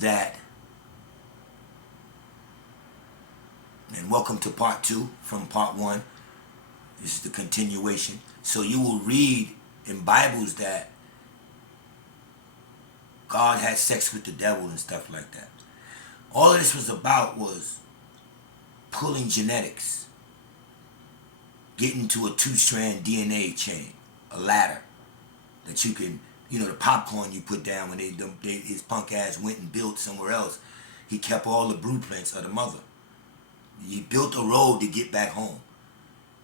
that, and welcome to part 2 from part 1. This is the continuation. So you will read in Bibles that God had sex with the devil and stuff like that. All of this was about was pulling genetics, getting to a 2-strand DNA chain, a ladder that you can, the popcorn you put down when his punk ass went and built somewhere else. He kept all the blueprints of the mother. He built a road to get back home.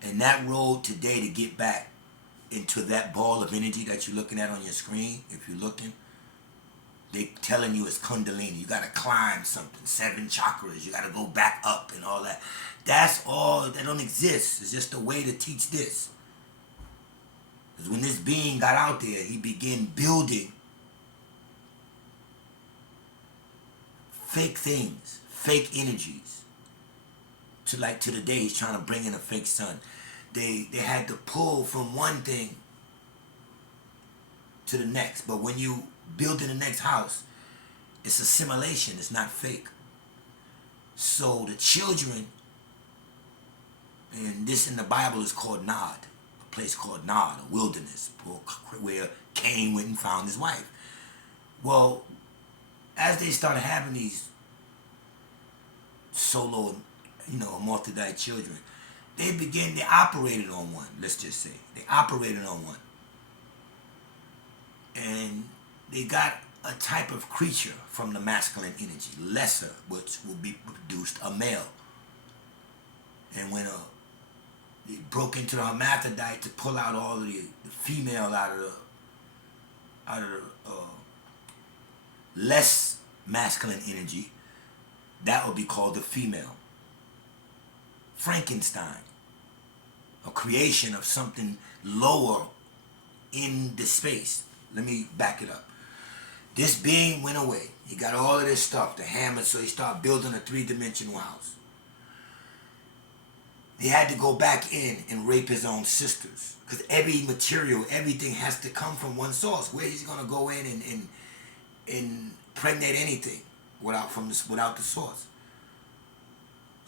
And that road today to get back into that ball of energy that you're looking at on your screen, if you're looking, they telling you it's Kundalini. You got to climb something, 7 chakras. You got to go back up and all that. That's all. That don't exist. It's just a way to teach this. Because when this being got out there, he began building fake things, fake energies. To the day he's trying to bring in a fake sun. They had to pull from one thing to the next. But when you build in the next house, it's a simulation. It's not fake. So the children, and this in the Bible is called Nod. A place called Nod, a wilderness, where Cain went and found his wife. Well, as they started having these solo, multi-died children, they operated on one, let's just say. They operated on one. And they got a type of creature from the masculine energy, lesser, which will be produced a male. And when they broke into the hermaphrodite to pull out all of the female out of the less masculine energy, that would be called the female. Frankenstein, a creation of something lower in the space. Let me back it up. This being went away. He got all of this stuff, the hammer, so he started building a 3-dimensional house. He had to go back in and rape his own sisters. Because every material, everything has to come from one source. Where he's going to go in and impregnate anything without the source.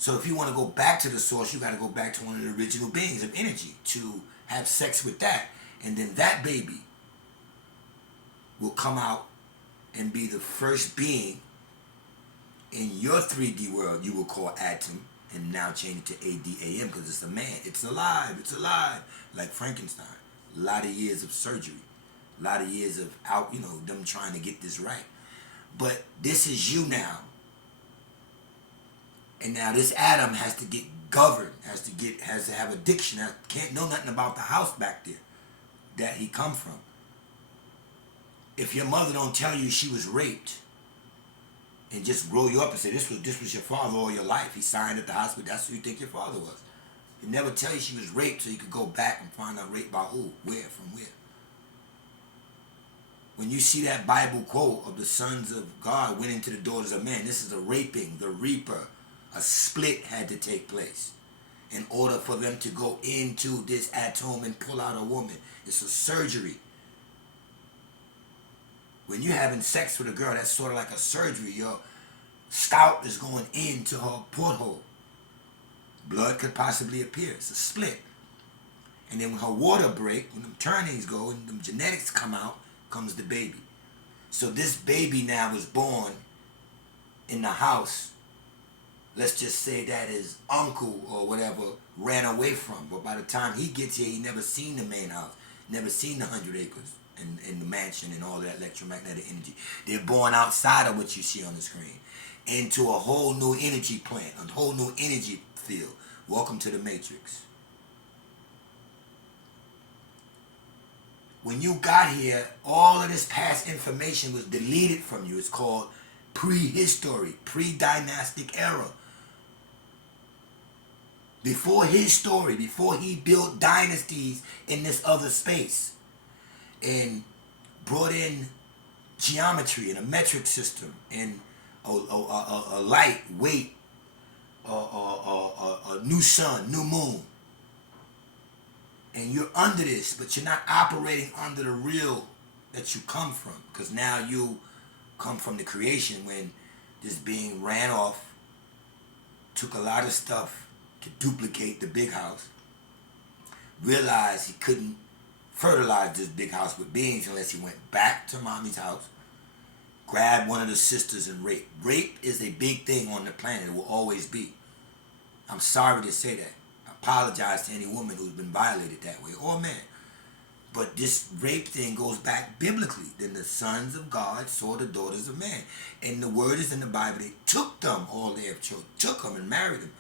So if you want to go back to the source, you got to go back to one of the original beings of energy to have sex with that. And then that baby will come out and be the first being in your 3D world you will call Atom, and now change it to ADAM because it's a man. It's alive. It's alive. Like Frankenstein. A lot of years of surgery. A lot of years of them trying to get this right. But this is you now. And now this Adam has to get governed, has to have addiction, can't know nothing about the house back there that he come from. If your mother don't tell you she was raped and just grow you up and say this was your father all your life, he signed at the hospital, that's who you think your father was. He never tell you she was raped so you could go back and find out raped by who, where, from where. When you see that Bible quote of the sons of God went into the daughters of men, this is a raping, the reaper. A split had to take place in order for them to go into this atom and pull out a woman. It's a surgery. When you're having sex with a girl, that's sort of like a surgery. Your scalp is going into her porthole. Blood could possibly appear. It's a split. And then when her water break, when them turnings go and them genetics come out, comes the baby. So this baby now is born in the house. Let's just say that his uncle or whatever ran away from. But by the time he gets here, he never seen the main house, never seen the 100 acres and the mansion and all that electromagnetic energy. They're born outside of what you see on the screen into a whole new energy plant, a whole new energy field. Welcome to the Matrix. When you got here, all of this past information was deleted from you. It's called prehistory, pre-dynastic era. Before his story, before he built dynasties in this other space and brought in geometry and a metric system and a light, weight, a new sun, new moon. And you're under this, but you're not operating under the real that you come from, because now you come from the creation when this being ran off, took a lot of stuff to duplicate the big house, realized he couldn't fertilize this big house with beings unless he went back to mommy's house, grabbed one of the sisters and raped. Rape is a big thing on the planet. It will always be. I'm sorry to say that. I apologize to any woman who's been violated that way, or man. But this rape thing goes back biblically. Then the sons of God saw the daughters of man. And the word is in the Bible. They took them, all their children, took them and married them.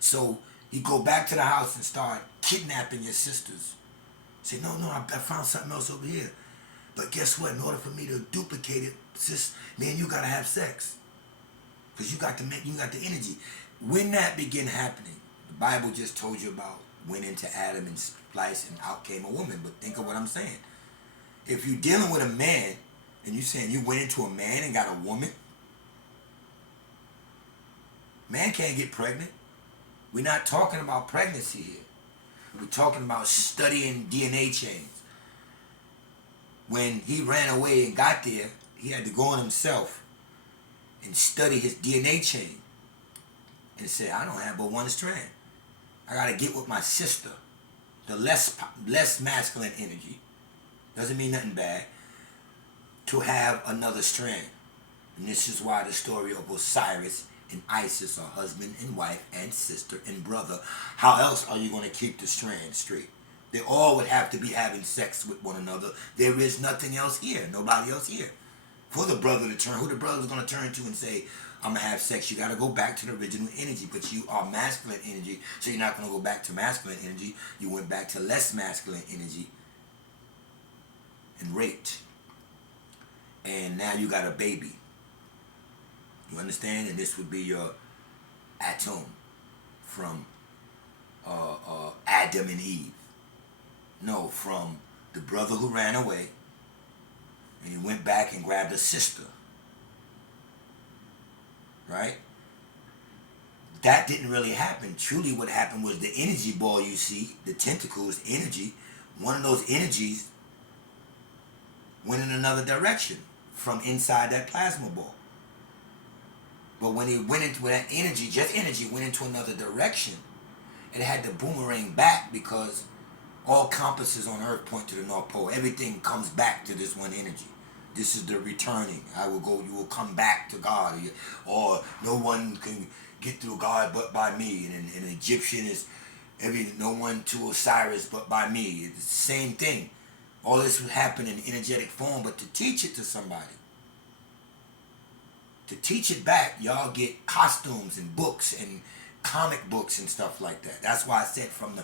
So you go back to the house and start kidnapping your sisters. Say, no, I found something else over here. But guess what? In order for me to duplicate it, sis, man, you got to have sex. Because you got the energy. When that began happening, the Bible just told you about went into Adam and spliced and out came a woman. But think of what I'm saying. If you're dealing with a man and you're saying you went into a man and got a woman, man can't get pregnant. We're not talking about pregnancy here. We're talking about studying DNA chains. When he ran away and got there, he had to go on himself and study his DNA chain and say, I don't have but one strand. I got to get with my sister, the less masculine energy, doesn't mean nothing bad, to have another strand. And this is why the story of Osiris and Isis are husband and wife and sister and brother. How else are you going to keep the strand straight? They all would have to be having sex with one another. There is nothing else here, nobody else here. For the brother to turn, who the brother is going to turn to and say, I'm going to have sex, you got to go back to the original energy. But you are masculine energy, so you're not going to go back to masculine energy. You went back to less masculine energy and raped. And now you got a baby. You understand? And this would be your atom from Adam and Eve. No, from the brother who ran away and he went back and grabbed a sister. Right? That didn't really happen. Truly what happened was the energy ball you see, the tentacles, energy, one of those energies went in another direction from inside that plasma ball. But when he went into that energy, just energy, went into another direction, it had to boomerang back because all compasses on Earth point to the North Pole. Everything comes back to this one energy. This is the returning. I will go, you will come back to God. Or no one can get through God but by me. And an Egyptian is no one to Osiris but by me. It's the same thing. All this would happen in energetic form, but to teach it to somebody, to teach it back, y'all get costumes and books and comic books and stuff like that. That's why I said from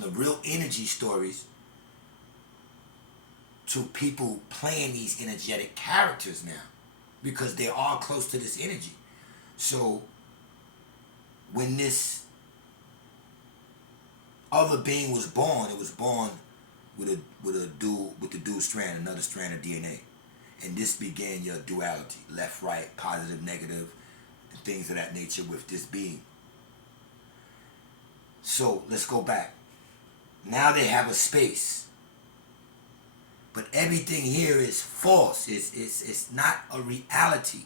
the real energy stories to people playing these energetic characters now, because they are close to this energy. So when this other being was born, it was born with the dual strand, another strand of DNA. And this began your duality, left, right, positive, negative, and things of that nature with this being. So let's go back. Now they have a space. But everything here is false. It's not a reality.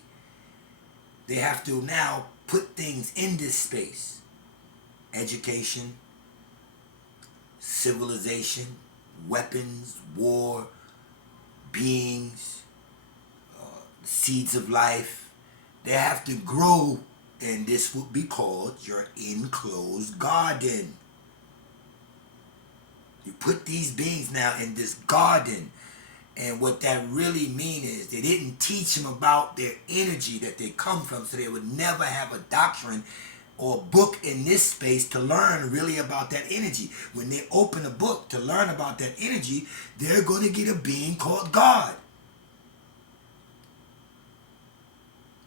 They have to now put things in this space. Education, civilization, weapons, war, beings, seeds of life. They have to grow, and this would be called your enclosed garden. You put these beings now in this garden, and what that really means is they didn't teach them about their energy that they come from, so they would never have a doctrine or book in this space to learn really about that energy. When they open a book to learn about that energy, they're going to get a being called God.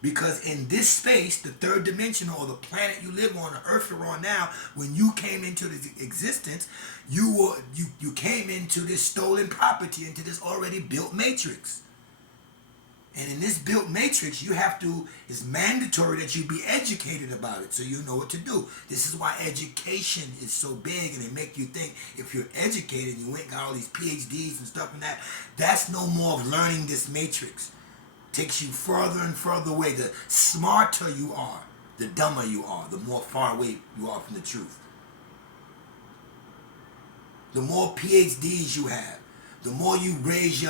Because in this space, the third dimension, or the planet you live on, the earth you're on now, when you came into this existence, you came into this stolen property, into this already built matrix. And in this built matrix, it's mandatory that you be educated about it so you know what to do. This is why education is so big, and they make you think if you're educated and you went and got all these PhDs and stuff and that's no more of learning this matrix. takes you further and further away. The smarter you are, the dumber you are, the more far away you are from the truth. The more PhDs you have, the more you raise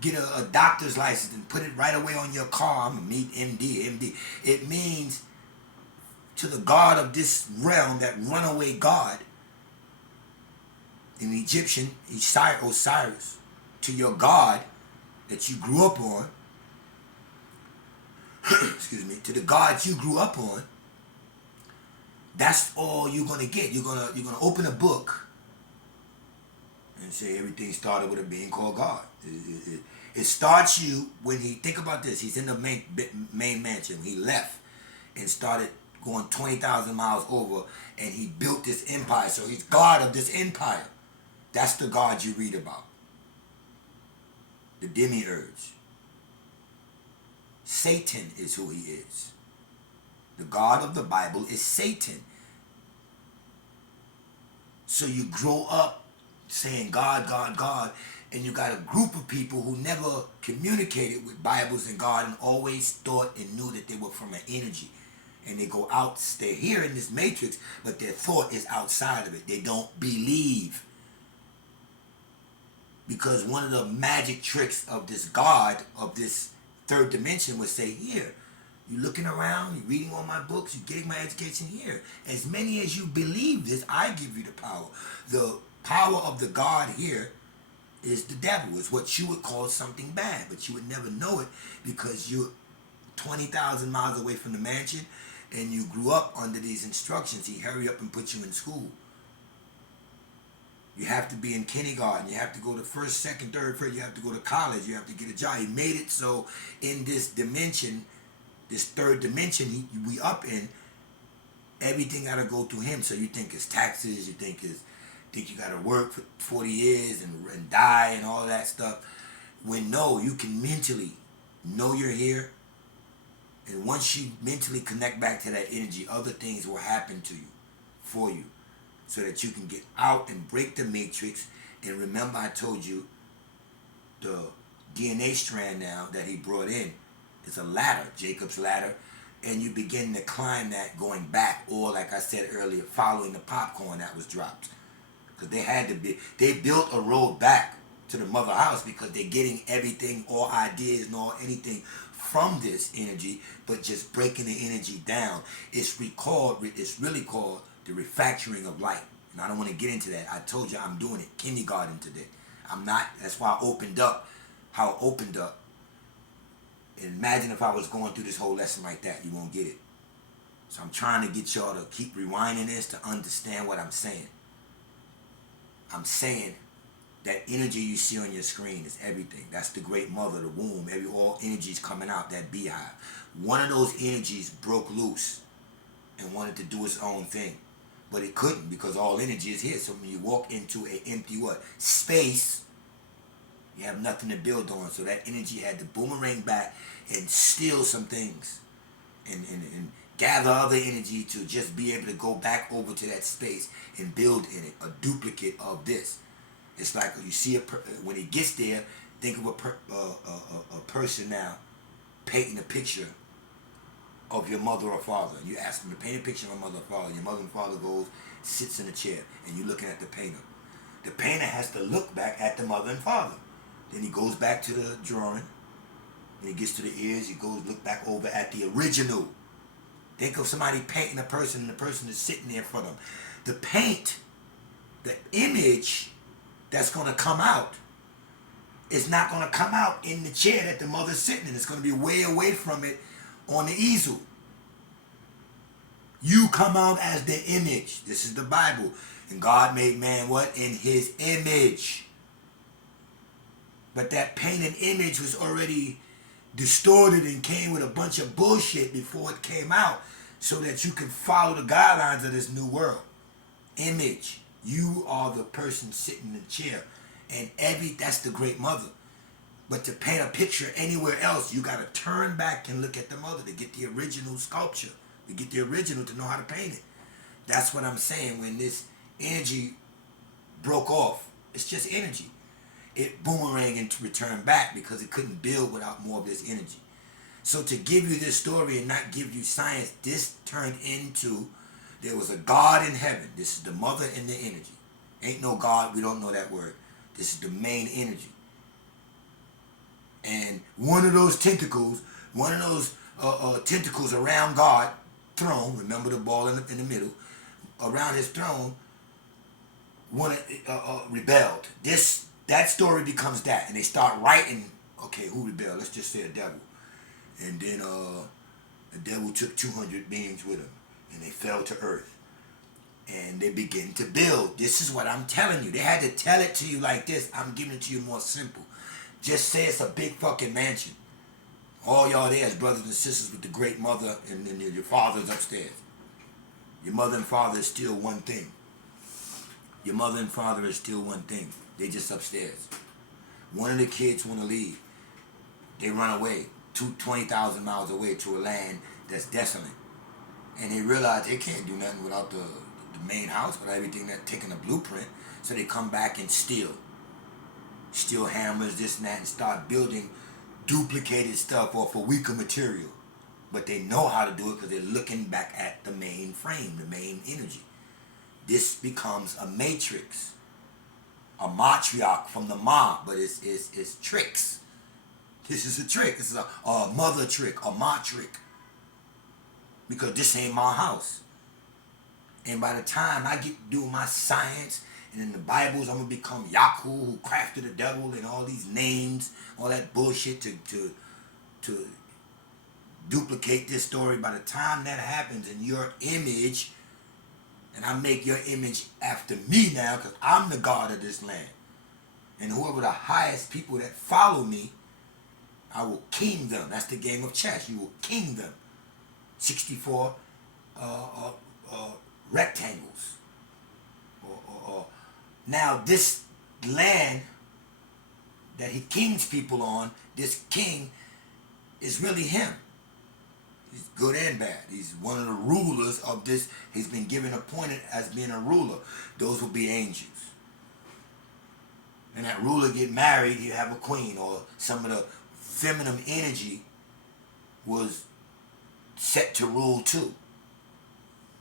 get a doctor's license and put it right away on your car. I'm gonna meet MD. It means to the God of this realm, that runaway God, in Egyptian, Osiris, to your God that you grew up on, excuse me, to the gods you grew up on, that's all you're gonna get. You're gonna open a book and say everything started with a being called God. It starts you when he, think about this, he's in the main mansion. He left and started going 20,000 miles over, and he built this empire. So he's God of this empire. That's the God you read about. The demiurge. Satan is who he is. The God of the Bible is Satan. So you grow up saying God, God, God, and you got a group of people who never communicated with Bibles and God and always thought and knew that they were from an energy. And they go out, they're here in this matrix, but their thought is outside of it. They don't believe. Because one of the magic tricks of this God, of this third dimension, would say, here, you're looking around, you're reading all my books, you're getting my education here. As many as you believe this, I give you the power. The power of the God here is the devil. It's what you would call something bad, but you would never know it because you're 20,000 miles away from the mansion and you grew up under these instructions. He hurry up and put you in school. You have to be in kindergarten. You have to go to first, second, third, first. You have to go to college. You have to get a job. He made it so in this dimension, this third dimension we up in, everything got to go through him. So you think it's taxes. You think you got to work for 40 years and die and all that stuff. When no, you can mentally know you're here. And once you mentally connect back to that energy, other things will happen to you, for you, so that you can get out and break the matrix. And remember, I told you the DNA strand now that he brought in is a ladder, Jacob's ladder, and you begin to climb that going back, or like I said earlier, following the popcorn that was dropped. Because they built a road back to the mother house because they're getting everything, all ideas and all anything from this energy, but just breaking the energy down. It's really called the refactoring of light. And I don't want to get into that. I told you I'm doing it kindergarten today. I'm not, that's why I opened up how I opened up. And imagine if I was going through this whole lesson like that, you won't get it. So I'm trying to get y'all to keep rewinding this to understand what I'm saying. I'm saying that energy you see on your screen is everything. That's the great mother, the womb. All energies coming out, that beehive. One of those energies broke loose and wanted to do its own thing. But it couldn't because all energy is here. So when you walk into an empty what? Space, you have nothing to build on. So that energy had to boomerang back and steal some things and gather other energy to just be able to go back over to that space and build in it a duplicate of this. It's like you see when it gets there, think of a person now painting a picture of your mother or father. You ask them to paint a picture of your mother or father. Your mother and father goes, sits in a chair, and you're looking at the painter. The painter has to look back at the mother and father. Then he goes back to the drawing. When he gets to the ears, he goes look back over at the original. Think of somebody painting a person, and the person is sitting there in front of them. The paint, the image that's going to come out is not going to come out in the chair that the mother's sitting in. It's going to be way away from it on the easel. You come out as the image. This is the Bible. And God made man what? In his image. But that painted image was already distorted and came with a bunch of bullshit before it came out so that you can follow the guidelines of this new world. Image. You are the person sitting in the chair. And that's the great mother. But to paint a picture anywhere else, you got to turn back and look at the mother to get the original sculpture, to get the original, to know how to paint it. That's what I'm saying when this energy broke off. It's just energy. it boomerang and to return back because it couldn't build without more of this energy. So to give you this story and not give you science, this turned into, there was a God in heaven. This is the mother and the energy. Ain't no God, we don't know that word. This is the main energy. And one of those tentacles, tentacles around God's throne, remember the ball in the middle, around his throne, rebelled. That story becomes that, and they start writing, okay, who rebelled? Let's just say a devil. And then the devil took 200 beings with him, and they fell to earth. And they begin to build. This is what I'm telling you. They had to tell it to you like this. I'm giving it to you more simple. Just say it's a big fucking mansion. All y'all there is brothers and sisters with the great mother, and then your father's upstairs. Your mother and father is still one thing. Your mother and father is still one thing. They just upstairs. One of the kids want to leave. They run away 20,000 miles away to a land that's desolate. And they realize they can't do nothing without the main house, without everything that's taking a blueprint. So they come back and steal hammers, this and that, and start building duplicated stuff off of weaker material. But they know how to do it because they're looking back at the main frame, the main energy. This becomes a matrix, a matriarch from the ma, but it's tricks. This is a trick. This is a mother trick, a ma trick. Because this ain't my house. And by the time I get to do my science, and in the Bibles, I'm going to become Yaku, who crafted the devil, and all these names, all that bullshit to duplicate this story. By the time that happens in your image, and I make your image after me now, because I'm the God of this land. And whoever the highest people that follow me, I will king them. That's the game of chess. You will king them. 64 rectangles. Now this land that he kings people on, this king is really him. He's good and bad. He's one of the rulers of this. He's been given appointed as being a ruler. Those will be angels. And that ruler get married, you have a queen, or some of the feminine energy was set to rule too.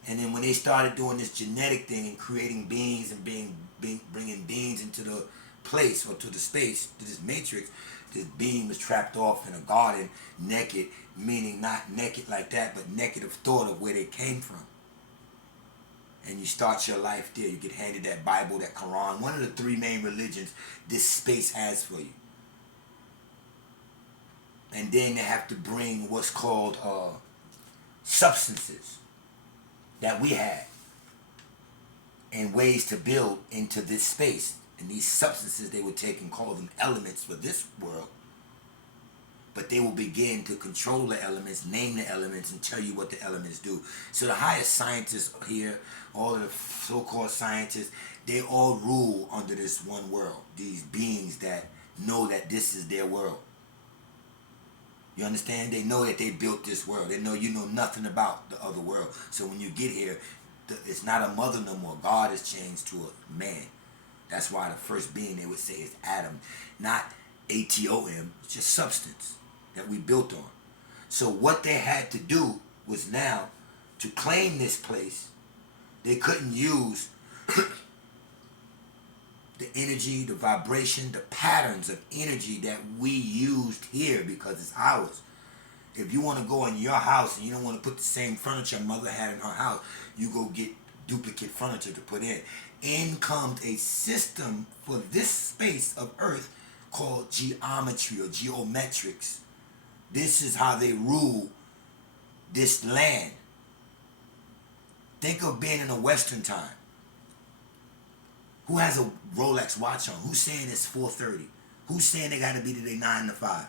And then when they started doing this genetic thing and creating beings and bringing beings into the place or to the space, to this matrix, this being was trapped off in a garden, naked, meaning not naked like that, but naked of thought of where they came from. And you start your life there. You get handed that Bible, that Quran, one of the three main religions this space has for you. And then they have to bring what's called substances that we had and ways to build into this space. And these substances they would take and call them elements for this world. But they will begin to control the elements, name the elements, and tell you what the elements do. So the highest scientists here, all of the so-called scientists, they all rule under this one world. These beings that know that this is their world. You understand? They know that they built this world. They know you know nothing about the other world. So when you get here, it's not a mother no more. God has changed to a man. That's why the first being they would say is Adam. Not ATOM. It's just substance that we built on. So what they had to do was now to claim this place, they couldn't use the energy, the vibration, the patterns of energy that we used here because it's ours. If you want to go in your house and you don't want to put the same furniture mother had in her house, you go get duplicate furniture to put in. In comes a system for this space of earth called geometry or geometrics. This is how they rule this land. Think of being in a Western time. Who has a Rolex watch on? Who's saying it's 4:30? Who's saying they got to be to their 9 to 5?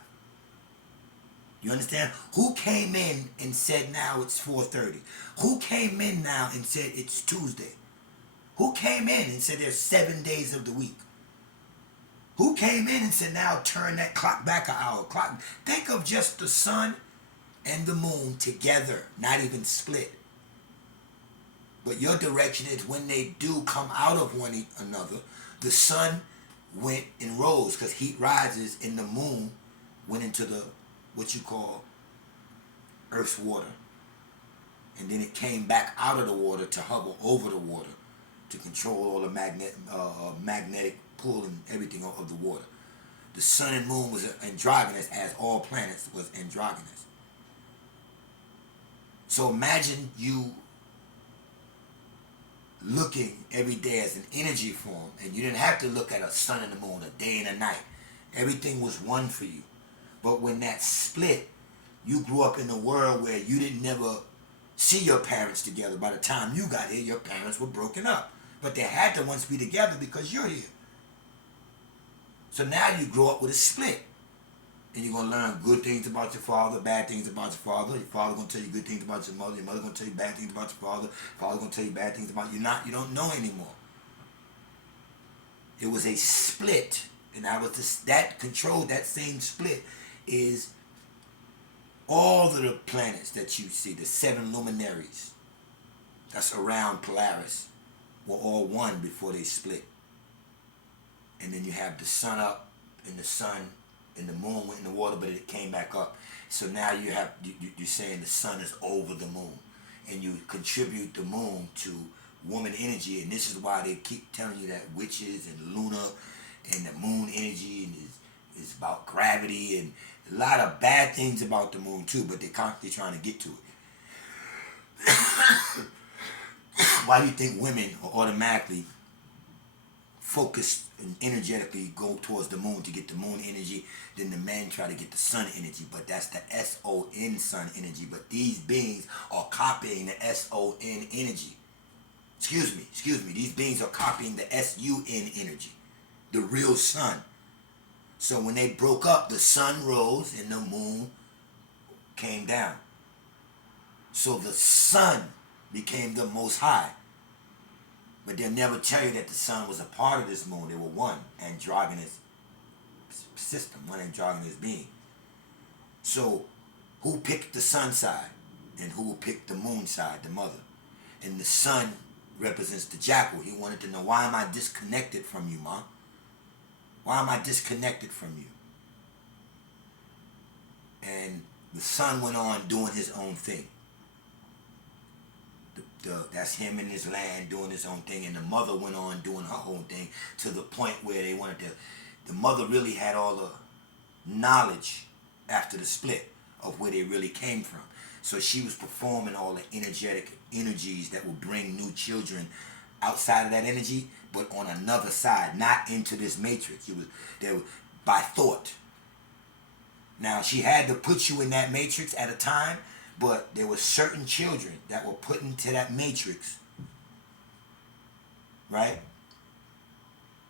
You understand? Who came in and said now it's 4:30? Who came in now and said it's Tuesday? Who came in and said there's 7 days of the week? Who came in and said now turn that clock back an hour? Think of just the sun and the moon together, not even split. But your direction is when they do come out of one another, the sun went and rose, because heat rises in the moon, went into the, what you call, Earth's water. And then it came back out of the water to hover over the water to control all the magnetic pull and everything of the water. The sun and moon was androgynous, as all planets was androgynous. So imagine you looking every day as an energy form, and you didn't have to look at a sun and a moon, a day and a night. Everything was one for you. But when that split, you grew up in a world where you didn't never see your parents together. By the time you got here, your parents were broken up. But they had to once be together because you're here. So now you grow up with a split. And you're going to learn good things about your father, bad things about your father. Your father going to tell you good things about your mother going to tell you bad things about your father going to tell you bad things about you. You don't know anymore. It was a split. And that controlled, that same split is all of the planets that you see, the 7 luminaries that's around Polaris, were all one before they split. And then you have the sun up, and the sun and the moon went in the water, but it came back up. So now you're saying the sun is over the moon, and you contribute the moon to woman energy, and this is why they keep telling you that witches and Luna and the moon energy and is about gravity and a lot of bad things about the moon too, but they're constantly trying to get to it. Why do you think women are automatically focused and energetically go towards the moon to get the moon energy, then the men try to get the sun energy? But that's the SON sun energy. But these beings are copying the SON energy. Excuse me. These beings are copying the SUN energy, the real sun. So when they broke up, the sun rose and the moon came down. So the sun became the most high. But they'll never tell you that the sun was a part of this moon. They were one androgynous system, one androgynous being. So who picked the sun side and who picked the moon side, the mother? And the sun represents the jackal. He wanted to know, why am I disconnected from you, Ma? Why am I disconnected from you? And the sun went on doing his own thing. That's him in his land doing his own thing, and the mother went on doing her own thing to the point where they wanted to. The mother really had all the knowledge after the split of where they really came from. So she was performing all the energetic energies that will bring new children outside of that energy, but on another side, not into this matrix. They were by thought. Now she had to put you in that matrix at a time, but there were certain children that were put into that matrix, right?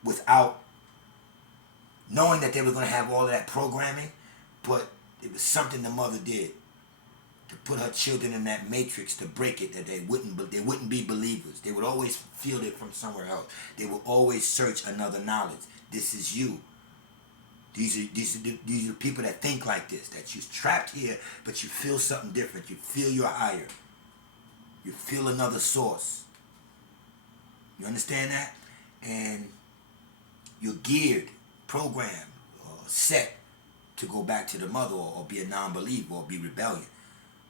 Without knowing that they were going to have all of that programming, but it was something the mother did to put her children in that matrix, to break it, that they wouldn't be believers. They would always feel it from somewhere else. They would always search another knowledge. This is you. These are the people that think like this, that you're trapped here, but you feel something different. You feel you're higher. You feel another source. You understand that? And you're geared, programmed, set to go back to the mother, or be a non-believer, or be rebellion,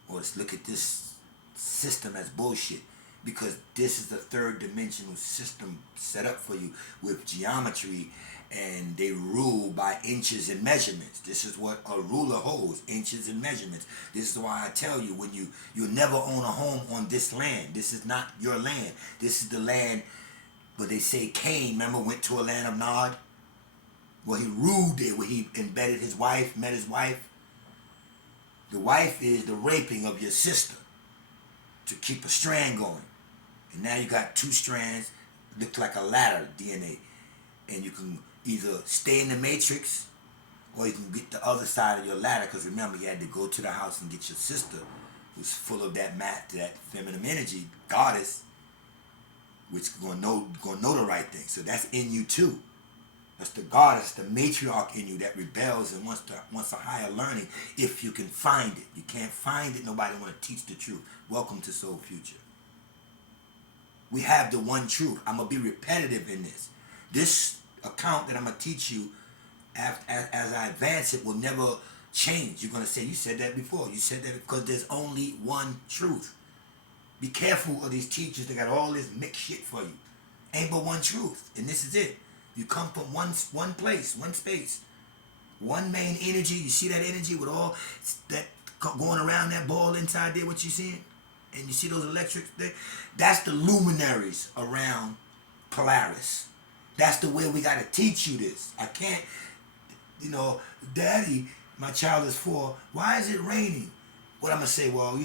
or just look at this system as bullshit, because this is the third dimensional system set up for you with geometry, and they rule by inches and measurements. This is what a ruler holds, inches and measurements. This is why I tell you, when you'll never own a home on this land. This is not your land. This is the land where they say Cain, remember, went to a land of Nod? Well, he ruled there, where he embedded his wife, met his wife. The wife is the raping of your sister to keep a strand going. And now you got 2 strands, look like a ladder, DNA. And you can either stay in the matrix, or you can get the other side of your ladder, because remember, you had to go to the house and get your sister, who's full of that feminine energy, goddess, which is going to know the right thing. So that's in you too. That's the goddess, the matriarch in you that rebels and wants a higher learning, if you can find it. You can't find it, nobody want to teach the truth. Welcome to Soul Future. We have the one truth. I'm going to be repetitive in this. This account that I'm going to teach you as I advance it will never change. You're going to say, you said that before. You said that because there's only one truth. Be careful of these teachers that got all this mixed shit for you. Ain't but one truth. And this is it. You come from one place, one space, one main energy. You see that energy with all that going around that ball inside there, what you seeing? And you see those electrics there? That's the luminaries around Polaris. That's the way we got to teach you this. I can't, Daddy, my child is 4. Why is it raining? What I'm going to say, well,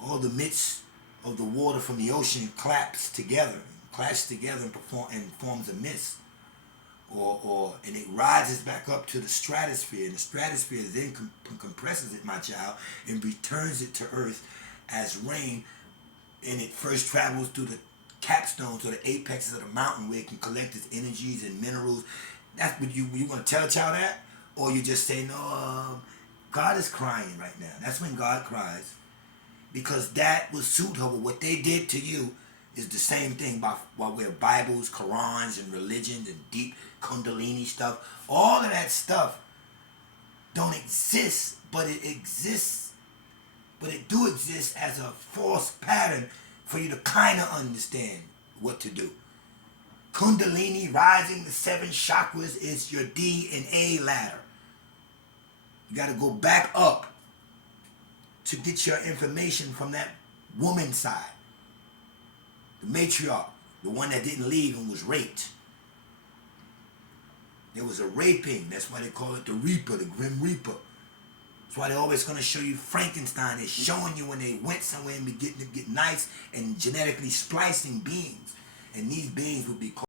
all the midst of the water from the ocean clash together and forms a mist. And it rises back up to the stratosphere, and the stratosphere then compresses it, my child, and returns it to Earth as rain, and it first travels through the capstones or the apexes of the mountain where it can collect its energies and minerals. That's what you want to tell a child that? Or you just say, no, God is crying right now. That's when God cries. Because that will suit her. What they did to you is the same thing by way of Bibles, Qurans, and religions, and deep Kundalini stuff. All of that stuff don't exist, but it exists. But it do exist as a force pattern for you to kind of understand what to do. Kundalini, rising the 7 chakras, is your DNA ladder. You got to go back up to get your information from that woman side. The matriarch, the one that didn't leave and was raped. There was a raping. That's why they call it the Reaper, the Grim Reaper. That's why they're always going to show you Frankenstein. They're showing you when they went somewhere and get nice and genetically splicing beings. And these beings would be called